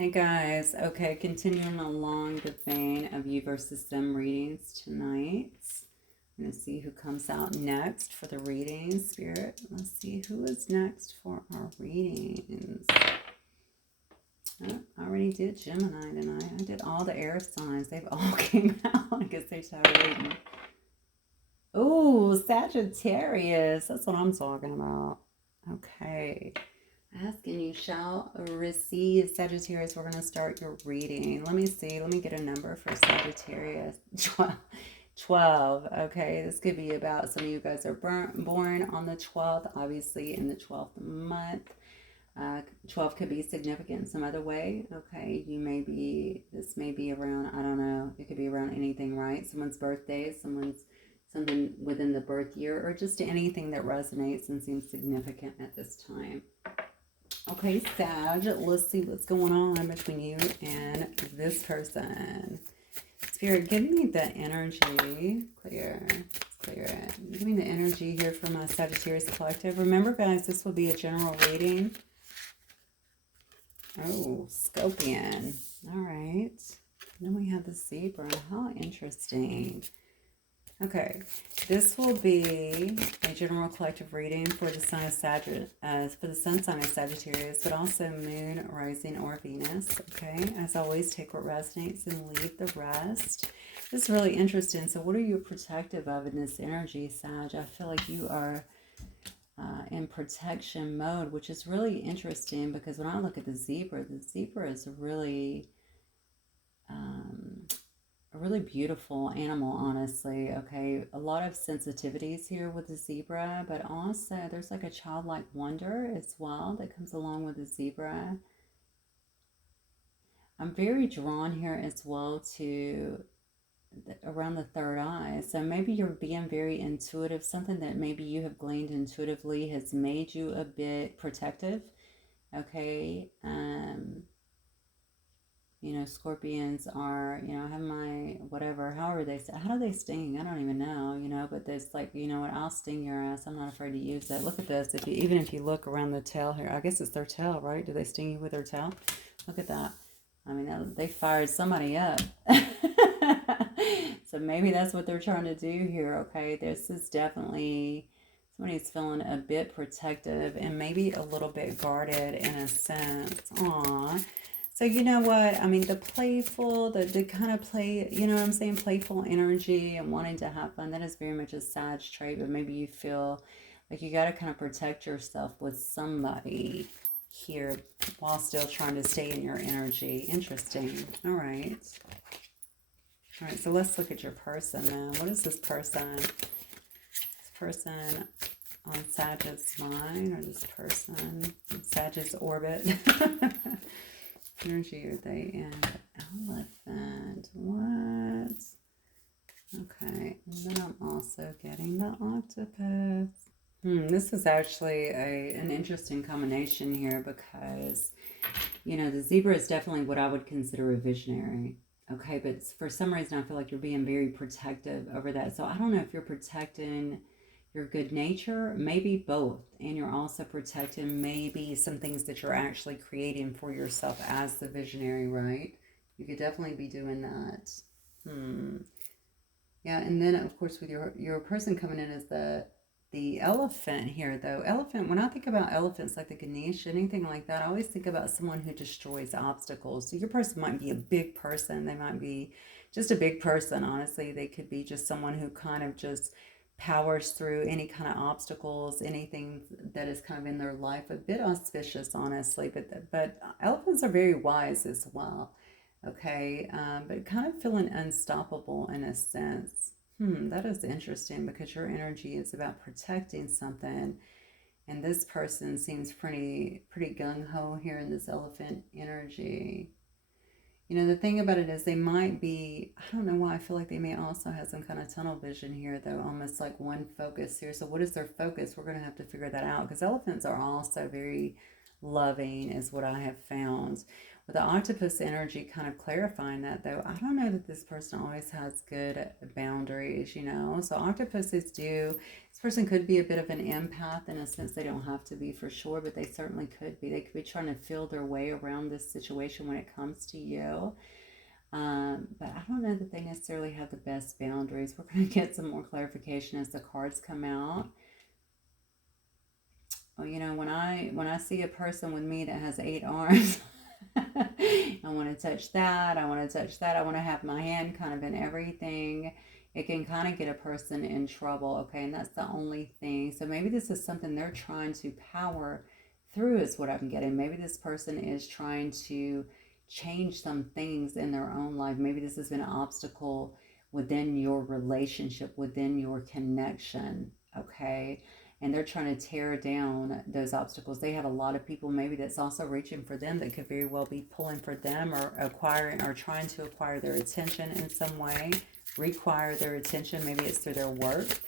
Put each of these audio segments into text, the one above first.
Hey guys, okay, continuing along the vein of you versus them readings tonight. I'm going to see who comes out next for the reading, Spirit. Let's see who is next for our readings. Oh, I already did Gemini tonight. I did all the air signs. They've all came out. I guess they're tired of reading. Oh, Sagittarius. That's what I'm talking about. Okay. Ask and you shall receive. Sagittarius, we're going to start your reading. Let me see. Let me get a number for Sagittarius. 12. Okay, this could be about some of you guys are born on the 12th, obviously in the 12th month. 12 could be significant in some other way. Okay, this may be around, I don't know, it could be around anything, right? Someone's birthday, something within the birth year, or just anything that resonates and seems significant at this time. Okay, Sag, let's see what's going on between you and this person. Spirit, give me the energy. Clear it. Give me the energy here for my Sagittarius Collective. Remember, guys, this will be a general reading. Oh, Scorpion. All right. Then we have the zebra. How interesting. Okay, this will be a general collective reading for the sun sign of Sagittarius, but also Moon, Rising, or Venus. Okay, as always, take what resonates and leave the rest. This is really interesting. So, what are you protective of in this energy, Sag? I feel like you are in protection mode, which is really interesting because when I look at the zebra is a really beautiful animal, honestly. Okay, a lot of sensitivities here with the zebra, but also there's like a childlike wonder as well that comes along with the zebra. I'm very drawn here as well to around the third eye. So maybe you're being very intuitive. Something that maybe you have gleaned intuitively has made you a bit protective. Okay. You know, scorpions are, you know, have my whatever, however how do they sting? I don't even know, you know, but there's like, you know what, I'll sting your ass. I'm not afraid to use it. Look at this. Even if you look around the tail here, I guess it's their tail, right? Do they sting you with their tail? Look at that. I mean, they fired somebody up. So maybe that's what they're trying to do here, okay? This is definitely somebody's feeling a bit protective and maybe a little bit guarded in a sense. Aww. So you know what? I mean, the playful, the kind of play, you know what I'm saying? Playful energy and wanting to have fun. That is very much a Sag trait, but maybe you feel like you got to kind of protect yourself with somebody here while still trying to stay in your energy. Interesting. All right. All right, so let's look at your person now. What is this person? This person on Sag's mind, or this person in Sag's orbit? Energy are they in? Elephant. What? Okay. And then I'm also getting the octopus. This is actually an interesting combination here because, you know, the zebra is definitely what I would consider a visionary. Okay, but for some reason I feel like you're being very protective over that. So I don't know if you're protecting your good nature, maybe both, and you're also protecting maybe some things that you're actually creating for yourself as the visionary, right? You could definitely be doing that. Yeah, and then of course with your person coming in as the elephant here, though. Elephant, when I think about elephants like the Ganesh, anything like that, I always think about someone who destroys obstacles. So your person might be a big person. They might be just a big person, honestly. They could be just someone who kind of just powers through any kind of obstacles, anything that is kind of in their life. A bit auspicious, honestly, but elephants are very wise as well. Okay, but kind of feeling unstoppable in a sense. That is interesting because your energy is about protecting something, and this person seems pretty gung-ho here in this elephant energy. You know, the thing about it is they might be, I don't know why, I feel like they may also have some kind of tunnel vision here, though, almost like one focus here. So what is their focus? We're going to have to figure that out because elephants are also very loving is what I have found. But the octopus energy kind of clarifying that, though, I don't know that this person always has good boundaries, you know. So octopuses do, this person could be a bit of an empath in a sense. They don't have to be for sure, but they certainly could be. They could be trying to feel their way around this situation when it comes to you. But I don't know that they necessarily have the best boundaries. We're going to get some more clarification as the cards come out. Well, you know, when I see a person with me that has 8 arms, I want to touch that. I want to touch that. I want to have my hand kind of in everything. It can kind of get a person in trouble, okay? And that's the only thing. So maybe this is something they're trying to power through is what I'm getting. Maybe this person is trying to change some things in their own life. Maybe this has been an obstacle within your relationship, within your connection, okay? And they're trying to tear down those obstacles. They have a lot of people maybe that's also reaching for them that could very well be pulling for them or acquiring or trying to acquire their attention in some way, require their attention. Maybe it's through their work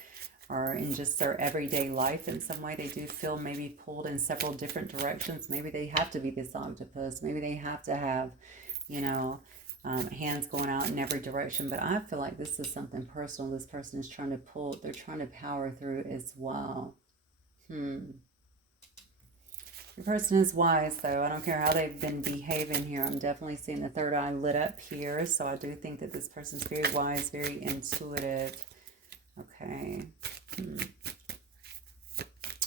or in just their everyday life in some way. They do feel maybe pulled in several different directions. Maybe they have to be this octopus. Maybe they have to have, you know, hands going out in every direction. But I feel like this is something personal. This person is trying to pull, they're trying to power through as well. The person is wise, though. I don't care how they've been behaving here. I'm definitely seeing the third eye lit up here. So I do think that this person's very wise, very intuitive. Okay.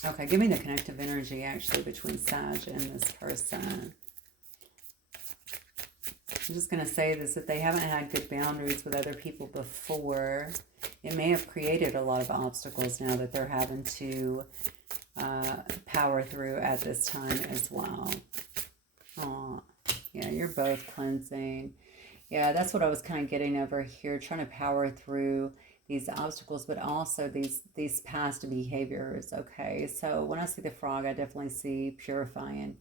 Okay, give me the connective energy, actually, between Sag and this person. I'm just going to say this. If they haven't had good boundaries with other people before, it may have created a lot of obstacles now that they're having to power through at this time as well. Oh, yeah, you're both cleansing. Yeah, that's what I was kind of getting over here, trying to power through these obstacles, but also these past behaviors. Okay, so when I see the frog, I definitely see purifying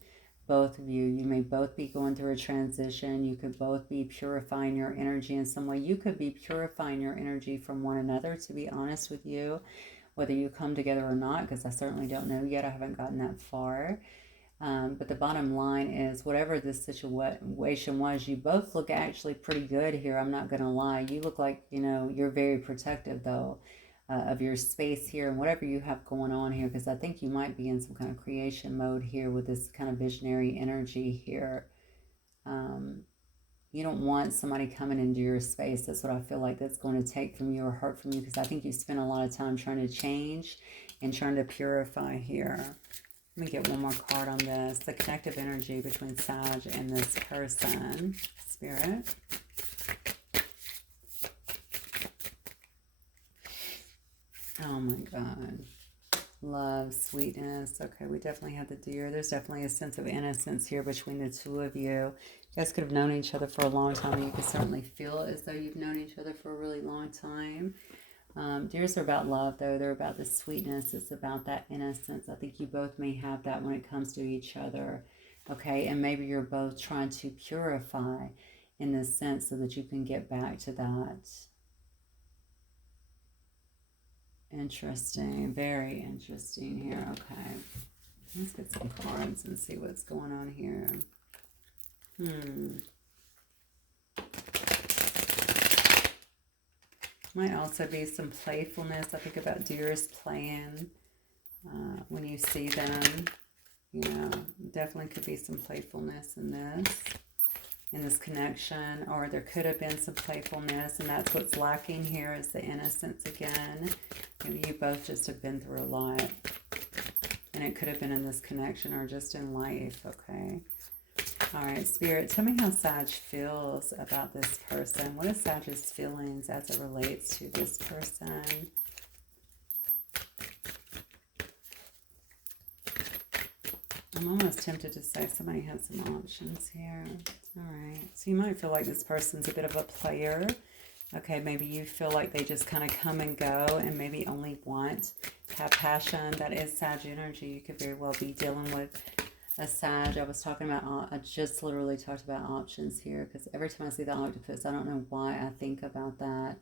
both of you. You may both be going through a transition. You could both be purifying your energy in some way. You could be purifying your energy from one another, to be honest with you, whether you come together or not, because I certainly don't know yet. I haven't gotten that far. But the bottom line is, whatever this situation was, you both look actually pretty good here. I'm not going to lie. You look like, you know, you're very protective, though, of your space here and whatever you have going on here, because I think you might be in some kind of creation mode here with this kind of visionary energy here. You don't want somebody coming into your space. That's what I feel like that's going to take from you or hurt from you, because I think you spend a lot of time trying to change and trying to purify here. Let me get one more card on this. The connective energy between Sag and this person. Spirit. Oh my God. Love, sweetness. Okay, we definitely have the deer. There's definitely a sense of innocence here between the two of you. You guys could have known each other for a long time, and you can certainly feel as though you've known each other for a really long time. Deers are about love, though. They're about the sweetness. It's about that innocence. I think you both may have that when it comes to each other. Okay, and maybe you're both trying to purify in this sense so that you can get back to that. Interesting. Very interesting here. Okay. Let's get some cards and see what's going on here. Might also be some playfulness. I think about deers playing when you see them. You know, definitely could be some playfulness in this connection, or there could have been some playfulness, and that's what's lacking here is the innocence again. Maybe you both just have been through a lot, and it could have been in this connection or just in life. Okay. All right, Spirit, tell me how Sag feels about this person. What is Sag's feelings as it relates to this person? I'm almost tempted to say somebody has some options here. All right, so you might feel like this person's a bit of a player. Okay, maybe you feel like they just kind of come and go and maybe only want to have passion. That is Sag energy. You could very well be dealing with a Sag. I just literally talked about options here, because every time I see the octopus, I don't know why I think about that.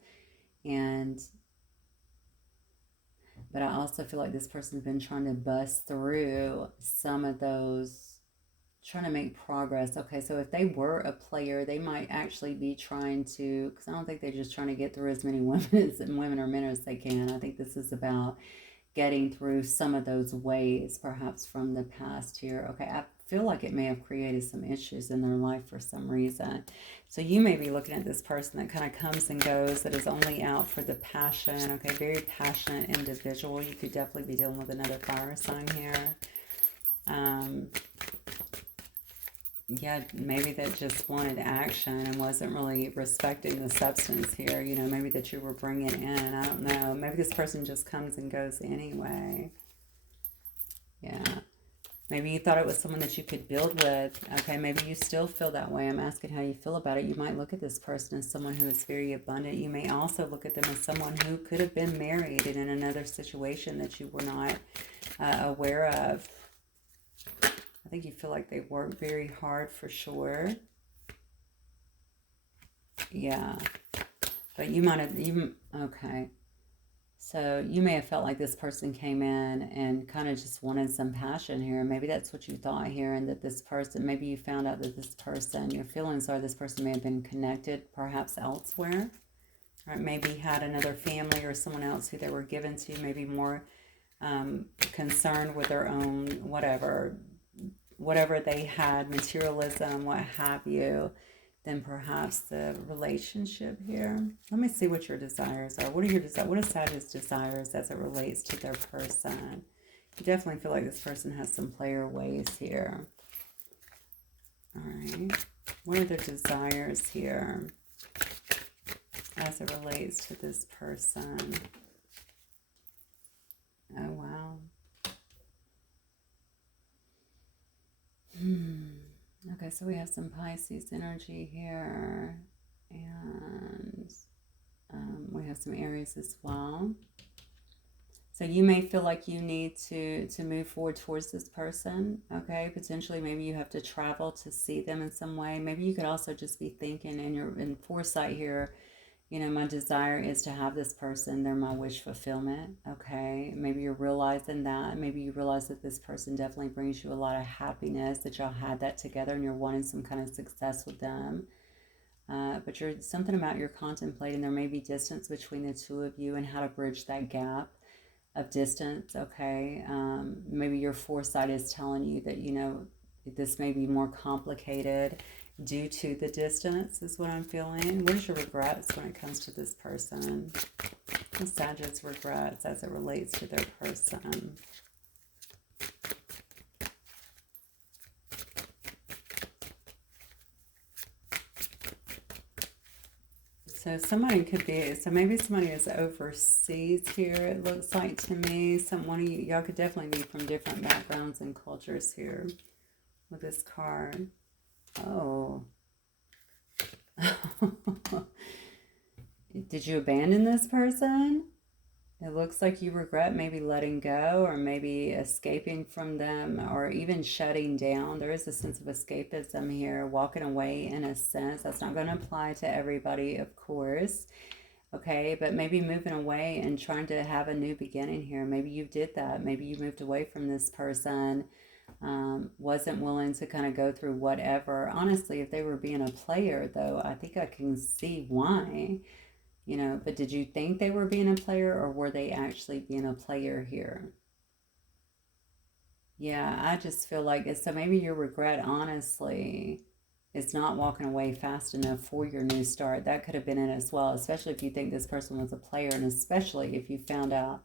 But I also feel like this person's been trying to bust through some of those trying to make progress. Okay, so if they were a player, they might actually be trying to, because I don't think they're just trying to get through as many women or men as they can. I think this is about getting through some of those ways, perhaps from the past here. Okay, I feel like it may have created some issues in their life for some reason. So you may be looking at this person that kind of comes and goes, that is only out for the passion. Okay, very passionate individual. You could definitely be dealing with another fire sign here. Yeah, maybe that just wanted action and wasn't really respecting the substance here. You know, maybe that you were bringing in. I don't know. Maybe this person just comes and goes anyway. Yeah. Maybe you thought it was someone that you could build with. Okay, maybe you still feel that way. I'm asking how you feel about it. You might look at this person as someone who is very abundant. You may also look at them as someone who could have been married and in another situation that you were not aware of. I think you feel like they work very hard for sure. Yeah. But you might have, okay. So you may have felt like this person came in and kind of just wanted some passion here. Maybe that's what you thought here, and that this person, maybe you found out that this person, your feelings are this person may have been connected perhaps elsewhere. Or maybe had another family or someone else who they were given to, maybe more concerned with their own whatever they had, materialism, what have you, than perhaps the relationship here. Let me see what your desires are. What are your desires? What is Sagittarius' desires as it relates to their person? You definitely feel like this person has some player ways here. All right. What are their desires here as it relates to this person? Oh, wow. Okay, so we have some Pisces energy here, and we have some Aries as well. So you may feel like you need to move forward towards this person, okay? Potentially maybe you have to travel to see them in some way. Maybe you could also just be thinking in foresight here, you know, my desire is to have this person. They're my wish fulfillment, okay? Maybe you're realizing that. Maybe you realize that this person definitely brings you a lot of happiness, that y'all had that together and you're wanting some kind of success with them. But something about you're contemplating there may be distance between the two of you and how to bridge that gap of distance, okay? Maybe your foresight is telling you that, you know, this may be more complicated due to the distance, is what I'm feeling. What is your regrets when it comes to this person? The Sagittarius regrets as it relates to their person. So somebody could be, so maybe somebody is overseas here, it looks like to me. One of you, y'all could definitely be from different backgrounds and cultures here with this card. Oh. Did you abandon this person? It looks like you regret maybe letting go or maybe escaping from them or even shutting down. There is a sense of escapism here, walking away in a sense. That's not going to apply to everybody, of course. Okay, but maybe moving away and trying to have a new beginning here. Maybe you did that. Maybe you moved away from this person, wasn't willing to kind of go through whatever. Honestly, if they were being a player, though, I think I can see why. You know, but did you think they were being a player or were they actually being a player here? Yeah, I just feel like it's, so maybe your regret, honestly, is not walking away fast enough for your new start. That could have been it as well, especially if you think this person was a player, and especially if you found out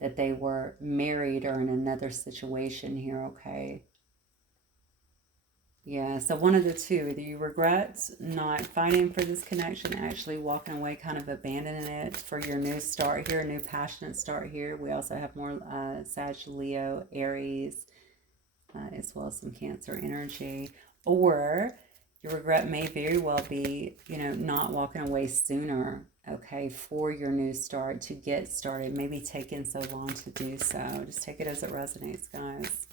that they were married or in another situation here, okay? Yeah, so one of the two, either you regret not fighting for this connection, actually walking away, kind of abandoning it for your new start here, a new passionate start here. We also have more Sag, Leo, Aries, as well as some Cancer energy. Or your regret may very well be, you know, not walking away sooner, okay, for your new start, to get started. Maybe taking so long to do so. Just take it as it resonates, guys.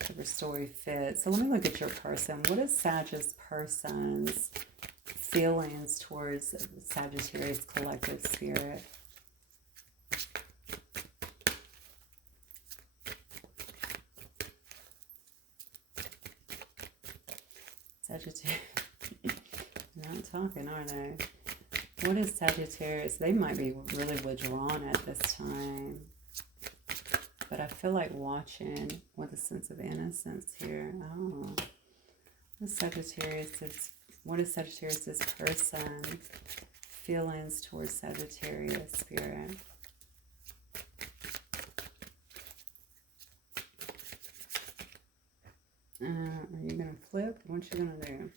Whatever story fits. So let me look at your person. What is Sagittarius person's feelings towards Sagittarius collective spirit? Sagittarius? They're not talking, are they? What is Sagittarius? They might be really withdrawn at this time. But I feel like watching with a sense of innocence here. Oh. What is Sagittarius' person? Feelings towards Sagittarius spirit. Are you going to flip? What you going to do?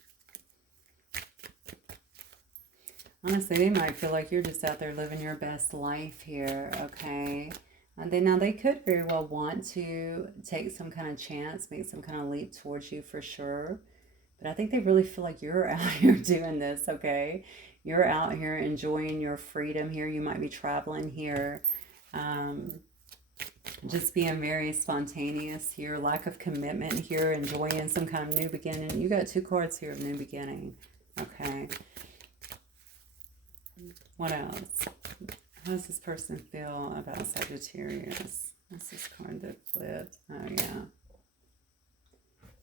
Honestly, they might feel like you're just out there living your best life here, okay? Now they could very well want to take some kind of chance, make some kind of leap towards you for sure. But I think they really feel like you're out here doing this, okay? You're out here enjoying your freedom here. You might be traveling here. Just being very spontaneous here. Lack of commitment here. Enjoying some kind of new beginning. You got 2 cards here of new beginning, okay? What else? How does this person feel about Sagittarius? That's this card that flipped. Oh, yeah.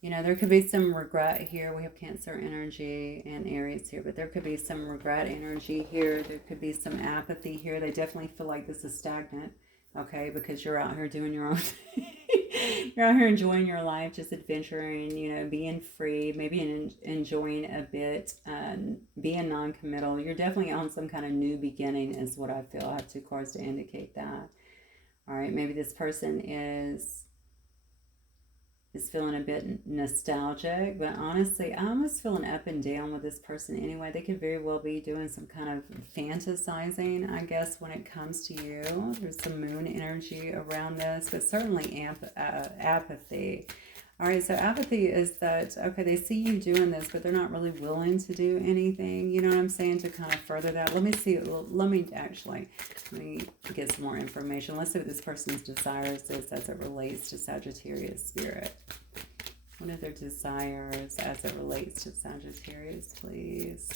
You know, there could be some regret here. We have Cancer energy and Aries here, but there could be some regret energy here. There could be some apathy here. They definitely feel like this is stagnant, okay, because you're out here doing your own thing. You're out here enjoying your life, just adventuring, you know, being free, maybe enjoying a bit, being non-committal. You're definitely on some kind of new beginning is what I feel. I have 2 cards to indicate that. All right, maybe this person is feeling a bit nostalgic, but honestly, I'm almost feeling up and down with this person anyway. They could very well be doing some kind of fantasizing, I guess, when it comes to you. There's some moon energy around this, but certainly apathy. All right, so apathy is that, okay, they see you doing this, but they're not really willing to do anything, you know what I'm saying, to kind of further that. Let me get some more information. Let's see what this person's desires is as it relates to Sagittarius spirit. What are their desires as it relates to Sagittarius, please?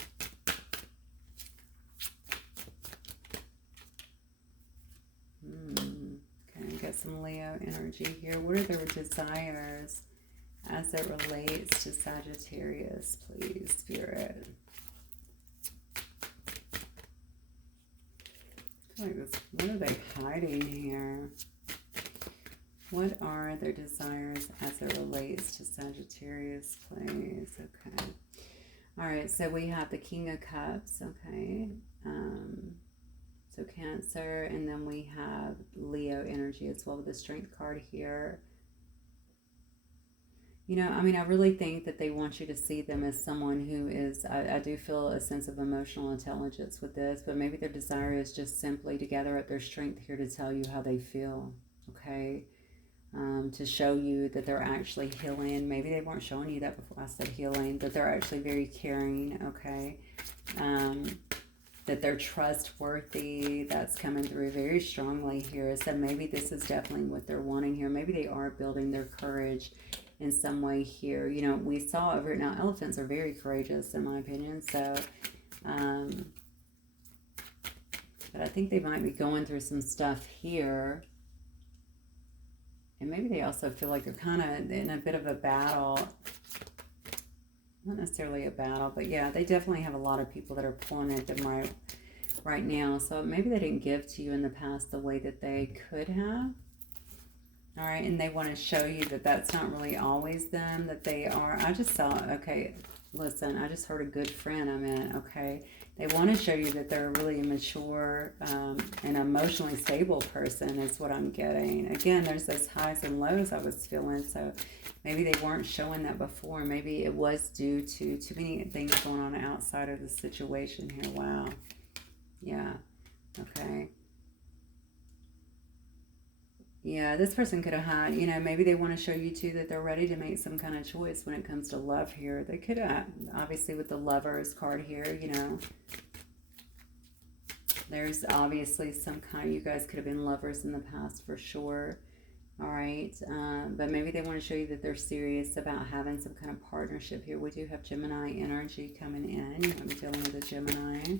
Okay, got some Leo energy here. What are their desires as it relates to Sagittarius, please, Spirit? I feel like this, what are they hiding here? What are their desires as it relates to Sagittarius, please? Okay. All right, so we have the King of Cups, okay. So Cancer, and then we have Leo energy as well with the Strength card here. You know, I mean, I really think that they want you to see them as someone who is, I do feel a sense of emotional intelligence with this, but maybe their desire is just simply to gather up their strength here to tell you how they feel, okay? To show you that they're actually healing. Maybe they weren't showing you that before I said healing, but they're actually very caring, okay? That they're trustworthy. That's coming through very strongly here. So maybe this is definitely what they're wanting here. Maybe they are building their courage in some way here. You know, we saw over now, elephants are very courageous in my opinion. So, but I think they might be going through some stuff here. And maybe they also feel like they're kind of in a bit of a battle. Not necessarily a battle, but yeah, they definitely have a lot of people that are pulling at them right now. So maybe they didn't give to you in the past the way that they could have. All right, and they want to show you that that's not really always them, that they are. I just saw, okay, listen, I just heard a good friend, I meant, okay. They want to show you that they're a really mature and emotionally stable person is what I'm getting. Again, there's those highs and lows I was feeling, so maybe they weren't showing that before. Maybe it was due to too many things going on outside of the situation here. Wow. Yeah. Okay. Yeah, this person could have had, you know, maybe they want to show you too that they're ready to make some kind of choice when it comes to love here. They could have, obviously with the Lovers card here, you know, there's obviously some kind, you guys could have been lovers in the past for sure. All right, but maybe they want to show you that they're serious about having some kind of partnership here. We do have Gemini energy coming in. You might be dealing with a Gemini.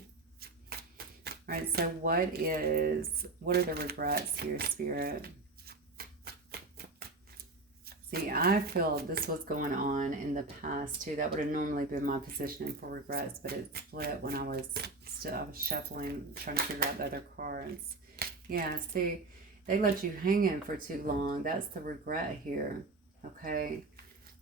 All right, so what are the regrets here, Spirit? See, I feel this was going on in the past too. That would have normally been my positioning for regrets, but it split when I was shuffling, trying to figure out the other cards. Yeah, see, they let you hang in for too long. That's the regret here. Okay.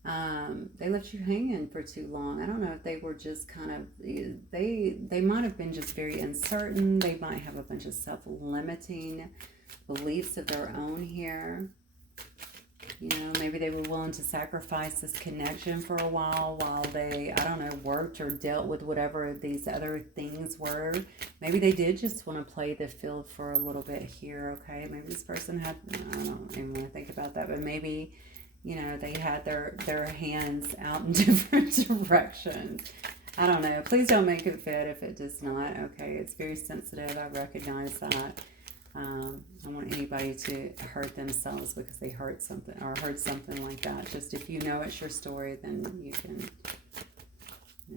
They left you hanging for too long. I don't know if they were just kind of, they might have been just very uncertain. They might have a bunch of self-limiting beliefs of their own here. You know, maybe they were willing to sacrifice this connection for a while they, I don't know, worked or dealt with whatever these other things were. Maybe they did just want to play the field for a little bit here, okay? Maybe this person had, I don't even want to think about that, but maybe, you know, they had their hands out in different directions. I don't know. Please don't make it fit if it does not, okay? It's very sensitive. I recognize that. I don't want anybody to hurt themselves because they hurt something or heard something like that. Just if you know it's your story, then you can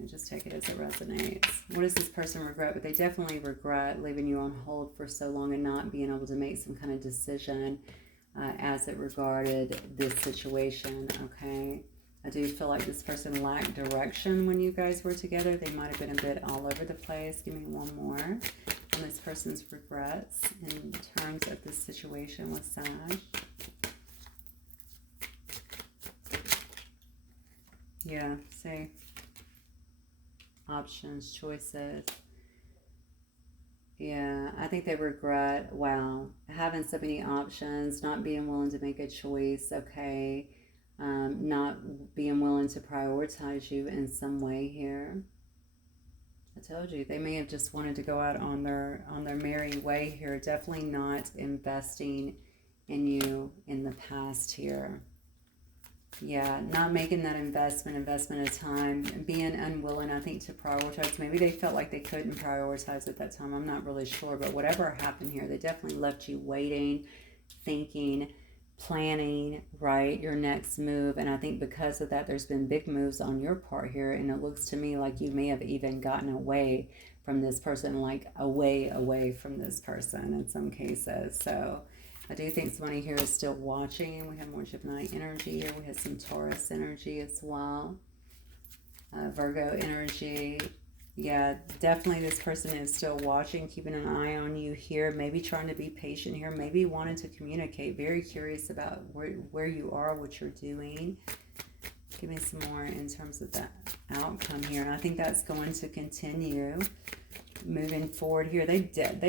just take it as it resonates. What does this person regret? But they definitely regret leaving you on hold for so long and not being able to make some kind of decision as it regarded this situation, okay? I do feel like this person lacked direction when you guys were together. They might have been a bit all over the place. Give me one more on this person's regrets in terms of this situation with Sag. Yeah, see, options, choices. Yeah, I think they regret, wow, having so many options, not being willing to make a choice, okay, not being willing to prioritize you in some way here. I told you, they may have just wanted to go out on their merry way here, definitely not investing in you in the past here. Yeah, not making that investment of time, being unwilling, I think, to prioritize. Maybe they felt like they couldn't prioritize at that time. I'm not really sure, but whatever happened here, they definitely left you waiting, thinking, planning, right, your next move. And I think because of that, there's been big moves on your part here, and it looks to me like you may have even gotten away from this person, like away from this person in some cases. So I do think somebody here is still watching. We have more Gemini energy here. We have some Taurus energy as well. Virgo energy. Yeah, definitely this person is still watching, keeping an eye on you here. Maybe trying to be patient here. Maybe wanting to communicate. Very curious about where you are, what you're doing. Give me some more in terms of that outcome here. And I think that's going to continue moving forward here. They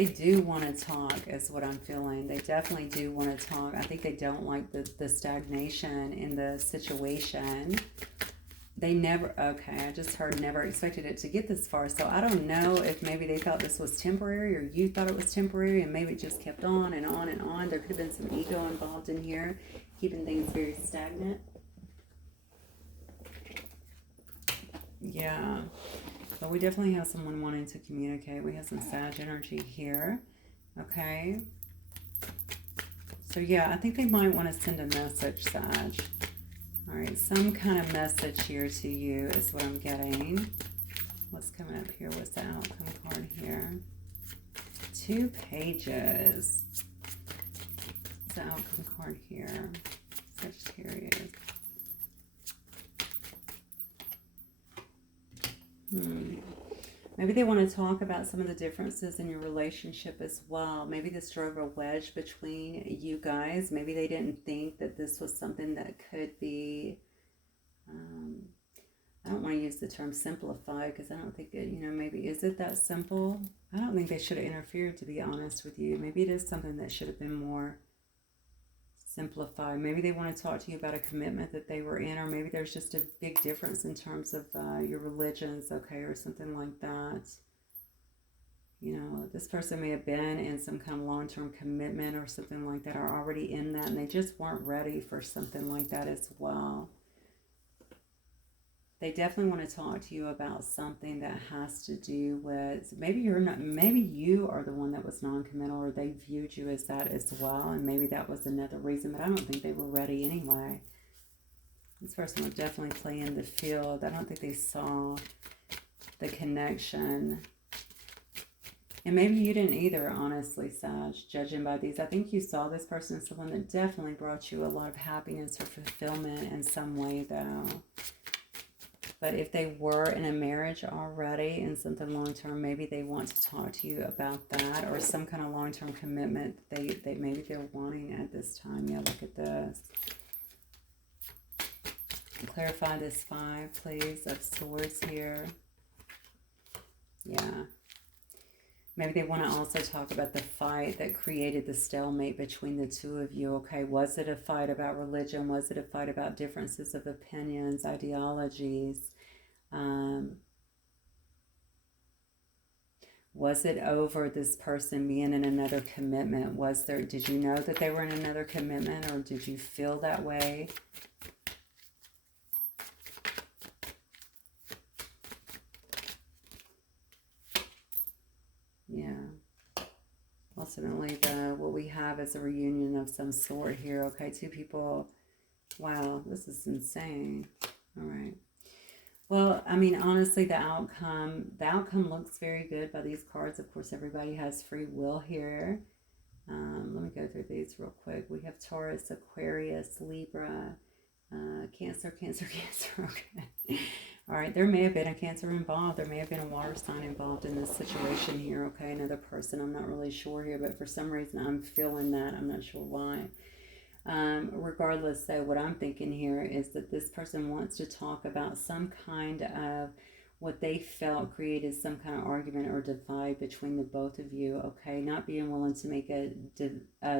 do want to talk is what I'm feeling. They definitely do want to talk. I think they don't like the stagnation in the situation. They never, okay, I just heard never expected it to get this far. So I don't know if maybe they thought this was temporary or you thought it was temporary and maybe it just kept on and on and on. There could have been some ego involved in here, keeping things very stagnant. Yeah. But we definitely have someone wanting to communicate. We have some Sag energy here. Okay. So yeah, I think they might want to send a message, Sag. All right, some kind of message here to you is what I'm getting. What's coming up here? What's the outcome card here? 2 pages. What's the outcome card here? Sagittarius. Maybe they want to talk about some of the differences in your relationship as well. Maybe this drove a wedge between you guys. Maybe they didn't think that this was something that could be, I don't want to use the term simplify because I don't think it, maybe is it that simple? I don't think they should have interfered, to be honest with you. Maybe it is something that should have been more simplify. Maybe they want to talk to you about a commitment that they were in, or maybe there's just a big difference in terms of your religions, okay, or something like that. This person may have been in some kind of long-term commitment or something like that, or already in that, and they just weren't ready for something like that as well. They definitely want to talk to you about something that has to do with, maybe you are the one that was non-committal, or they viewed you as that as well, and maybe that was another reason, but I don't think they were ready anyway. This person would definitely play in the field. I don't think they saw the connection And maybe you didn't either, honestly, Sag, judging by these. I think you saw this person as someone that definitely brought you a lot of happiness or fulfillment in some way, though. But if they were in a marriage already and something long-term, maybe they want to talk to you about that, or some kind of long-term commitment they maybe they're wanting at this time. Yeah, look at this. Clarify this 5, please, of Swords here. Yeah. Maybe they want to also talk about the fight that created the stalemate between the two of you, okay? Was it a fight about religion? Was it a fight about differences of opinions, ideologies? Was it over this person being in another commitment? Did you know that they were in another commitment, or did you feel that way? Yeah. Ultimately, what we have is a reunion of some sort here, okay? 2 people. Wow, this is insane. All right. Well, I mean, honestly, the outcome looks very good by these cards. Of course, everybody has free will here. Let me go through these real quick. We have Taurus, Aquarius, Libra, Cancer, Cancer, Cancer. Okay. All right. There may have been a Cancer involved. There may have been a water sign involved in this situation here. Okay. Another person. I'm not really sure here, but for some reason I'm feeling that. I'm not sure why. Regardless, though, what I'm thinking here is that this person wants to talk about some kind of what they felt created some kind of argument or divide between the both of you, okay? Not being willing to make a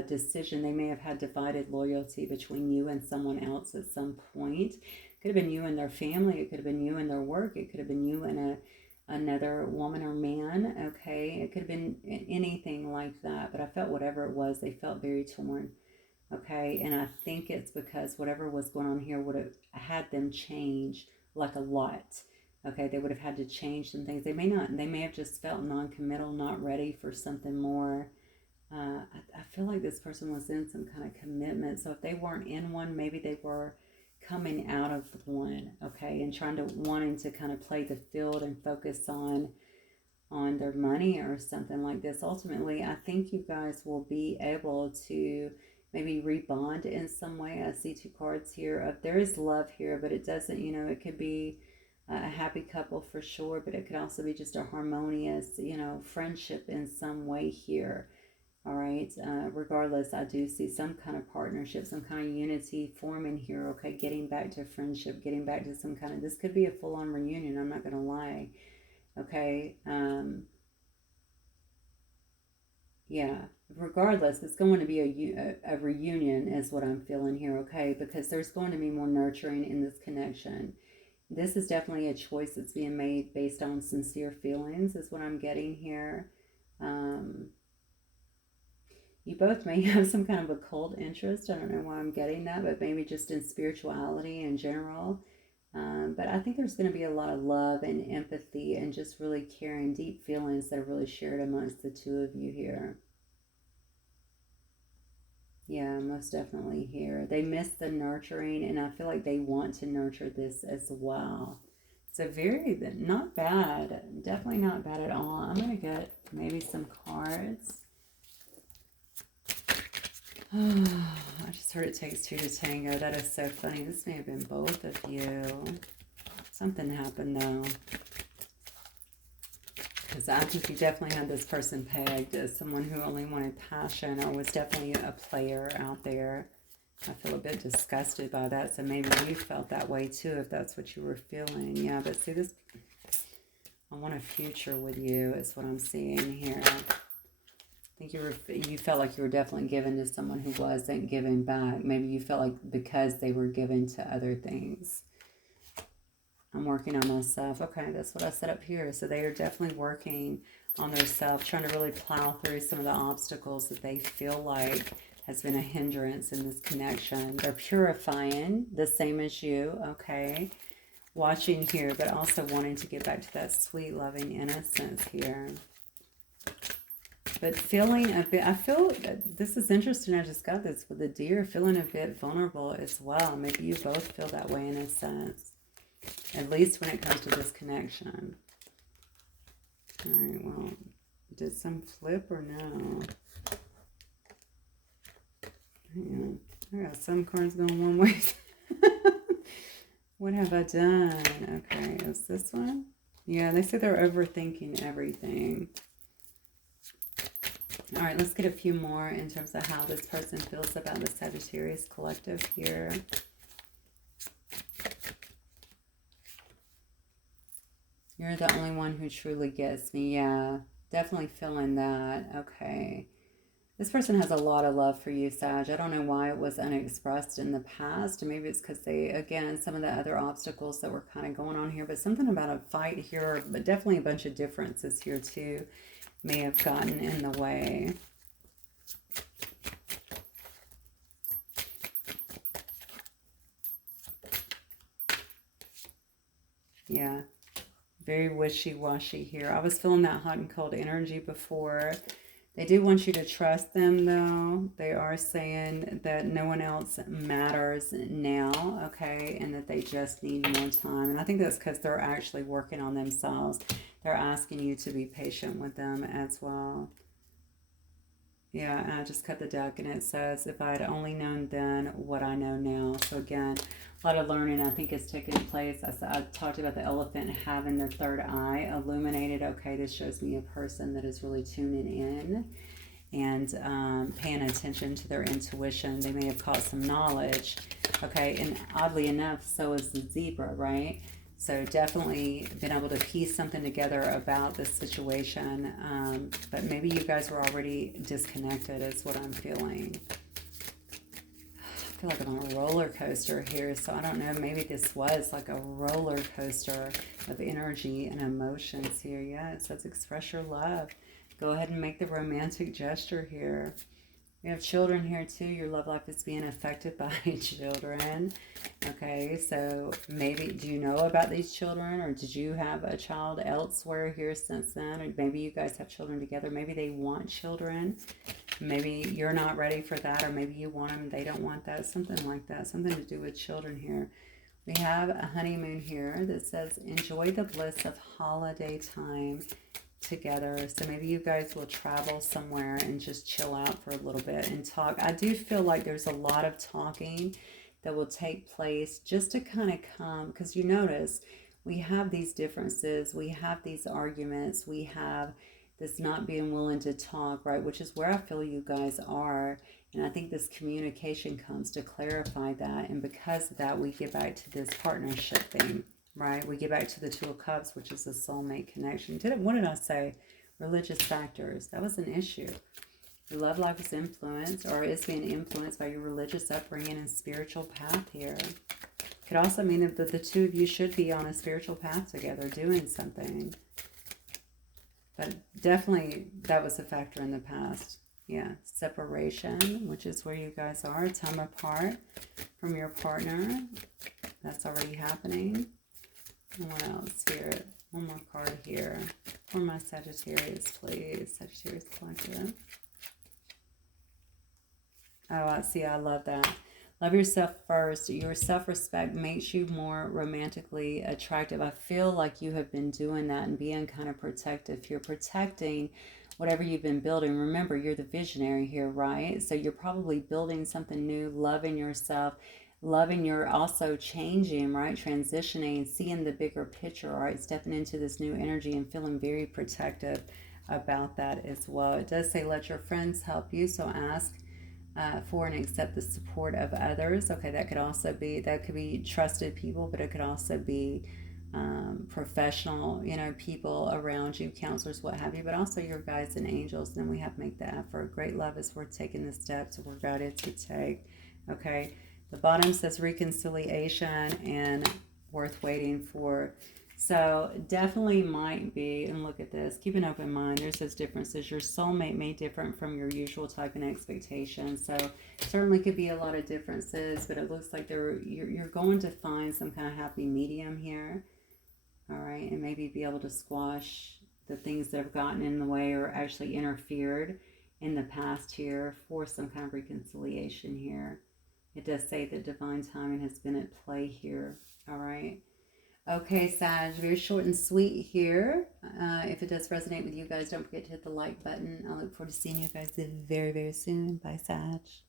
decision. They may have had divided loyalty between you and someone else at some point. It could have been you and their family. It could have been you and their work. It could have been you and another woman or man, okay? It could have been anything like that, but I felt whatever it was, they felt very torn. Okay, and I think it's because whatever was going on here would have had them change like a lot. Okay, they would have had to change some things. They may have just felt non-committal, not ready for something more. I feel like this person was in some kind of commitment. So if they weren't in one, maybe they were coming out of one, okay, and wanting to kind of play the field and focus on their money or something like this. Ultimately, I think you guys will be able to maybe rebond in some way. I see 2 cards here. There is love here, but it doesn't, it could be a happy couple for sure, but it could also be just a harmonious, friendship in some way here. All right. Regardless, I do see some kind of partnership, some kind of unity forming here. Okay. Getting back to friendship, getting back to some kind of, this could be a full-on reunion. I'm not going to lie. Okay. Yeah, regardless, it's going to be a reunion is what I'm feeling here, okay? Because there's going to be more nurturing in this connection. This is definitely a choice that's being made based on sincere feelings is what I'm getting here. You both may have some kind of occult interest. I don't know why I'm getting that, but maybe just in spirituality in general. But I think there's going to be a lot of love and empathy and just really caring, deep feelings that are really shared amongst the 2 of you here. Yeah, most definitely here. They miss the nurturing, and I feel like they want to nurture this as well. So not bad. Definitely not bad at all. I'm going to get maybe some cards. I just heard it takes 2 to tango. That is so funny. This may have been both of you. Something happened though. Because I think you definitely had this person pegged as someone who only wanted passion or was definitely a player out there. I feel a bit disgusted by that. So maybe you felt that way too if that's what you were feeling. Yeah, but see this, I want a future with you is what I'm seeing here. I think you felt like you were definitely given to someone who wasn't giving back. Maybe you felt like because they were given to other things. I'm working on myself. Okay, that's what I set up here. So they are definitely working on themselves, trying to really plow through some of the obstacles that they feel like has been a hindrance in this connection. They're purifying, the same as you, okay? Watching here, but also wanting to get back to that sweet, loving innocence here. But feeling a bit, I feel, this is interesting, I just got this with the Deer, feeling a bit vulnerable as well. Maybe you both feel that way in a sense, at least when it comes to this connection. All right, well, Did some flip or no? Hang on. I got some cards going one way. What have I done? Okay, is this one? Yeah, they say they're overthinking everything. All right, let's get a few more in terms of how this person feels about the Sagittarius collective here. You're the only one who truly gets me. Yeah, definitely feeling that. Okay. This person has a lot of love for you, Sag. I don't know why it was unexpressed in the past. Maybe it's because they, again, some of the other obstacles that were kind of going on here, but something about a fight here, but definitely a bunch of differences here too may have gotten in the way. Yeah, very wishy-washy here. I was feeling that hot and cold energy before. They do want you to trust them, though. They are saying that no one else matters now, okay, and that they just need more time. And I think that's because they're actually working on themselves. They're asking you to be patient with them as well. Yeah, and I just cut the deck, and it says, if I had only known then what I know now. So again, a lot of learning, I think, is taking place. I talked about the elephant having their third eye illuminated. Okay, this shows me a person that is really tuning in and paying attention to their intuition. They may have caught some knowledge. Okay, and oddly enough, so is the zebra, right? So definitely been able to piece something together about this situation. But maybe you guys were already disconnected is what I'm feeling. I feel like I'm on a roller coaster here. So I don't know, maybe this was like a roller coaster of energy and emotions here. Yes, let's express your love. Go ahead and make the romantic gesture here. We have children here too. Your love life is being affected by children. Okay, so maybe, do you know about these children, or did you have a child elsewhere here since then? Or maybe you guys have children together. Maybe they want children. Maybe you're not ready for that, or maybe you want them, they don't want that. Something like that. Something to do with children here. We have a honeymoon here that says, enjoy the bliss of holiday time together. So maybe you guys will travel somewhere and just chill out for a little bit and talk. I do feel like there's a lot of talking that will take place just to kind of come, because you notice we have these differences, we have these arguments, we have this not being willing to talk, right? Which is where I feel you guys are. And I think this communication comes to clarify that. And because of that, we get back to this partnership thing. Right? We get back to the Two of Cups, which is a soulmate connection. What did I say? Religious factors. That was an issue. Your love life is influenced, or is being influenced by your religious upbringing and spiritual path here. Could also mean that the two of you should be on a spiritual path together, doing something. But definitely that was a factor in the past. Yeah, separation, which is where you guys are, time apart from your partner. That's already happening. And what else here? One more card here for my Sagittarius, please. Sagittarius collective. Oh, I see. I love that. Love yourself first. Your self-respect makes you more romantically attractive. I feel like you have been doing that and being kind of protective. You're protecting whatever you've been building. Remember, you're the visionary here, right? So you're probably building something new, loving yourself, loving your also changing, right? Transitioning, seeing the bigger picture, right? Stepping into this new energy and feeling very protective about that as well. It does say, let your friends help you. So ask for and accept the support of others. Okay, that could be trusted people, but it could also be professional, people around you, counselors, what have you, but also your guides and angels. Then we have make the effort. Great love is worth taking the steps we're guided to take. Okay. The bottom says reconciliation and worth waiting for. So definitely might be, and look at this, keep an open mind. There's those differences. Your soulmate may differ from your usual type and expectation. So certainly could be a lot of differences, but it looks like you're going to find some kind of happy medium here. All right, and maybe be able to squash the things that have gotten in the way or actually interfered in the past here for some kind of reconciliation here. It does say that divine timing has been at play here. All right. Okay, Sag, very short and sweet here. If it does resonate with you guys, don't forget to hit the like button. I look forward to seeing you guys very, very soon. Bye, Sag.